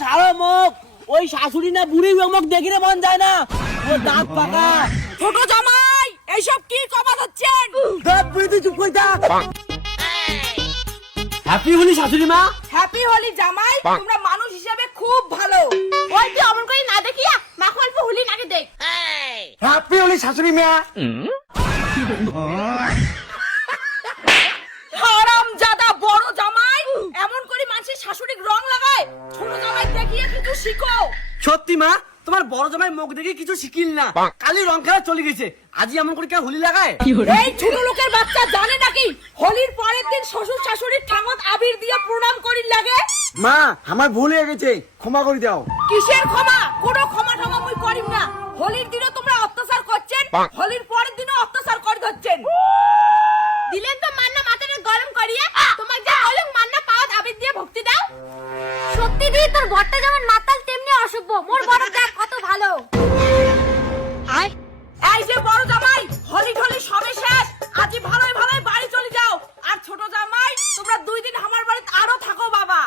ছাড়ো মুখ, ওই শাশুড়ি না বুড়ি মুখ দেখলে মন যায় না, ও দাঁত পাকা। ছোট জামাই এইসব কি কথা হচ্ছেন? দাঁত বুড়ি তুই চুপ করে থাক। হ্যাপি হোলি শাশুড়ি মা। হ্যাপি হোলি জামাই, তোমরা মানুষ হিসেবে খুব ভালো। ওই তুই অমন করে না দেখিয়া মাখো অল্প হোলি নাকি দেখ। হ্যাপি হোলি শাশুড়ি মা। হারামজাদা বড় জামাই এমন করে মানুষের শাশুড়ির রং লাগায়। ছোট জামাই দেখিয়ে কিছু শিখো। সত্যি মা, তোমার বড় জামাই মুখ দেখে কিছু শিখিল না, কালি রং খেলা চলে গেছে, আজই এমন করে কেউ হোলি লাগায়? এই ছোট লোকের বাচ্চা জানে নাকি হোলির পরের দিন শ্বশুর শাশুড়ির ঠাঙত আবির দিয়ে প্রণাম করির লাগে? মা আমার ভুল হয়ে গেছে, ক্ষমা করে দাও। কিসের ক্ষমা? কোনো ক্ষমা টমা মুই করিম না। হোলির দিনও তোমরা অত্যাচার করছেন, হোলির পরের দিনও অত্যাচার করে ধরছেন। দিলেন তো মান্না মাথাটা গরম করিয়া, তোমার যা বলুন মান্না পাওয়াত আবির দিয়ে ভক্তি দাও। সত্যি দি তোর বড়টা যেমন মাতাল তেমনি অসভ্য, মোর বড় দেখ কত ভালো। এই যে বড় জামাই, হোলি ঢোলি সবে শেষ, আজই ভালোই ভালোই বাড়ি চলে যাও। আর ছোট জামাই তোমরা 2 দিন আমার বাড়িতে আরো থাকো বাবা।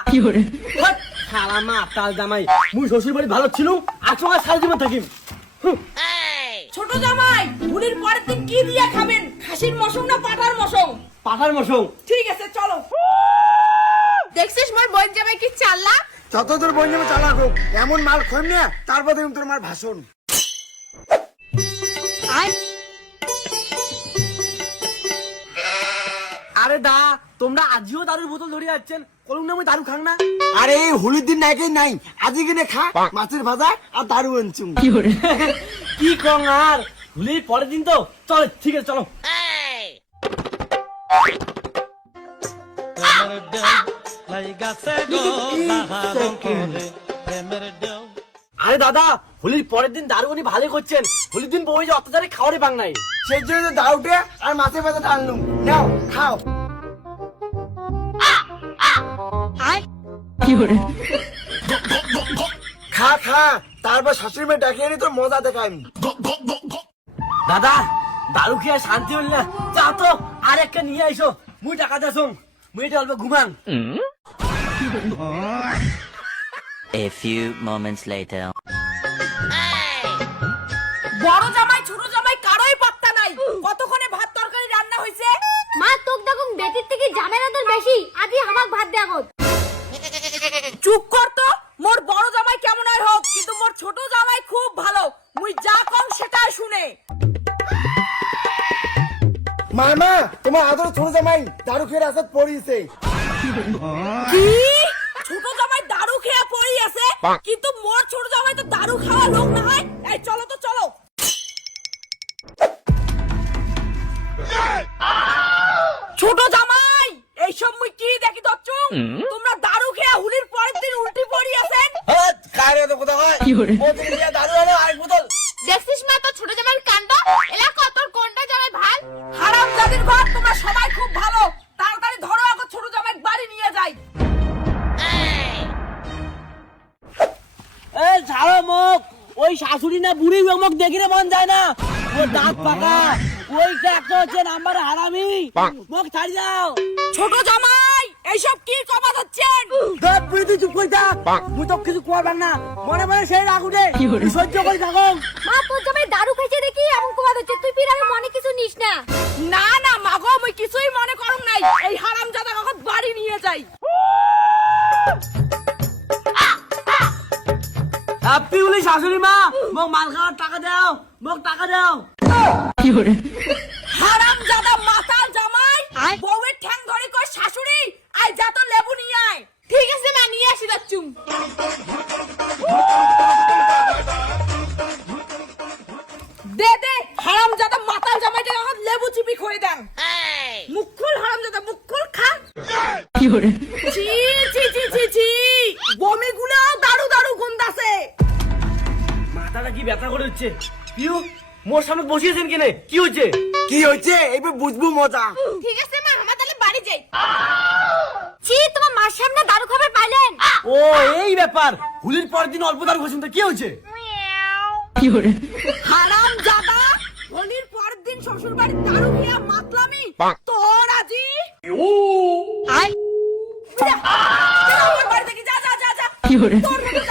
খালা মা তাল জামাই, মুই শ্বশুর বাড়ি ভালো ছিল, আর সঙ্গে সারা জীবন থাকিম। ছোট জামাই হোলির পরের দিন কি দিয়ে খাবেন? খাসির মশং না পাঠার মশং? পাঠার মশং। ঠিক আছে চলো। দেখছিস মোর বোন জামাই কি চাল্লা? যত তোর বোন যাবে চালাক হোক, এমন মাল খোন না, তারপর দেখুন তোর মার ভাষণ। আরে দা, তোমরা আজিও দারুর বোতল ধরে যাচ্ছেন, কলুম না আমি দারু খাং না। আরে এই হোলির দিন নাকি নাই, আজই কিনে খা মাছের ভাজা আর দারু আনছুম। কি কং আর, হোলির পরের দিন তো, চলো ঠিক আছে চলো। আরে দাদা, হোলির পরের দিন দারু উনি ভালো করছেন, হোলির দিন বউ যে অত্যাচারে খাওয়ারে পাং নাই। সেই জন্য দারুটে আর মাছের ভাজা আনলুম, নাও খাও। খা খা, তারপর শাশুড়ি মেয়ে ডাকিয়ে নি তোর মজা দেখাই। দাদা দারু খেয়ে শান্তি হল না, যা তো আর একটা নিয়ে আইসো, মুই টাকা দেছং, মুই এটা অল্প ঘুমান। A few moments later. বড় জামাই ছোট জামাই কারোই পাত্তা নাই। কতক্ষণে ভাত তরকারি রান্না হয়েছে? মা তোক দেখুন বেটির থেকে ঝামেলা তোর বেশি, আজই আমাক ভাত দেগো। চুপ কর তো। মোর বড় জামাই কেমন আর হোক, কিন্তু মোর ছোট জামাই খুব ভালো। মুই যা কম সেটাই শুনে। মামা তোমার আদর ছোট জামাই দারু খেয়ে রাস্তায় পড়িয়েছে। কি? ছোট জামাই দারু খেয়ে পড়ি আছে, কিন্তু মোর ছোট জামাই তো দারু খাওয়া লোক না হয়। এই চলো তো চলো। ছোট জামাই এইসব মুই কি দেখি দচ্ছু, তোমরা দারু খেয়ে হোলির পরের দিন উল্টি পড়ি আছেন। কারে তো কথা হয় বোতল দিয়ে দারু আনো আরেক বোতল। দেখছিস মা তোর ছোট জামাইয়ের কাণ্ড, এলাকা তোর কোনটা জামাই ভাল? হারামজাদির ঘর, তোমরা সবাই খুব ভালো। তাড়াতাড়ি ধরো আগে ছোট জামাই বাড়ি নিয়ে যাই। ছাড়ো মুখ, ওই শাশুড়ি না বুড়ি মুখ দেখলে মন যায় না, ও দাঁত পাকা, ওইটা একটা হচ্ছে নাম্বার হারামি, মুখ ছাড়ি যাও। ছোট জামাই এইসব কি কথা হচ্ছেন? দাঁত বুড়ি তুই চুপ করে থাক, মুই তো কিছু করবার না, মনে মনে সেই রাগ উঠে সহ্য করে থাকো। মা তোর জামাই দারু খাইছে দেখি এমন কোয়া হচ্ছে, তুই ফির আমি মনে কিছু নিস না। না না মাগো, মুই কিছুই মনে করুম নাই। এই হারামজাদা কাকত বাড়ি নিয়ে যাই। হ্যাপি হোলি শাশুড়ি মা, মোক মাল খাওয়ার টাকা দাও, মোক টাকা দাও। হারামজাদা মাতাল জামাই, বউয়ের ঠ্যাং ধরে কই শাশুড়ি, আই যা তো লেবু নিয়ে আয়। ঠিক আছে মা নিয়ে আসি যাচ্ছুম। দে দে হারামজাদা মাতাল জামাইটা কাকত লেবু চিপি খয়ে দেন। মুখ খুল হারামজাদা, মুখ খুল, খা। ছি ছি ছি ছি ছি, বমিগুলোও দারু দারু গন্ধাছে। মাথাটা কি ব্যথা করে হচ্ছে? পিউ মোর সামনে বসিয়েছেন কেনে, কি হচ্ছে? কি হয়েছে এইবার বুঝবো মজা। ঠিক আছে মা আমরা তাহলে বাড়ি যাই। ছি তোমার মার সামনে দারু খাবার পাইলেন? ও এই ব্যাপার, হোলির পরের দিন অল্প দারু খাচ্ছেন তো কি হয়েছে? হারামজাদা হোলির পরের দিন শ্বশুর বাড়ির দারু খেয়ে মাতলামি তোর আজি। যা, যা, আমার বাড়ি থেকে যা যা যা যা। তোর মতো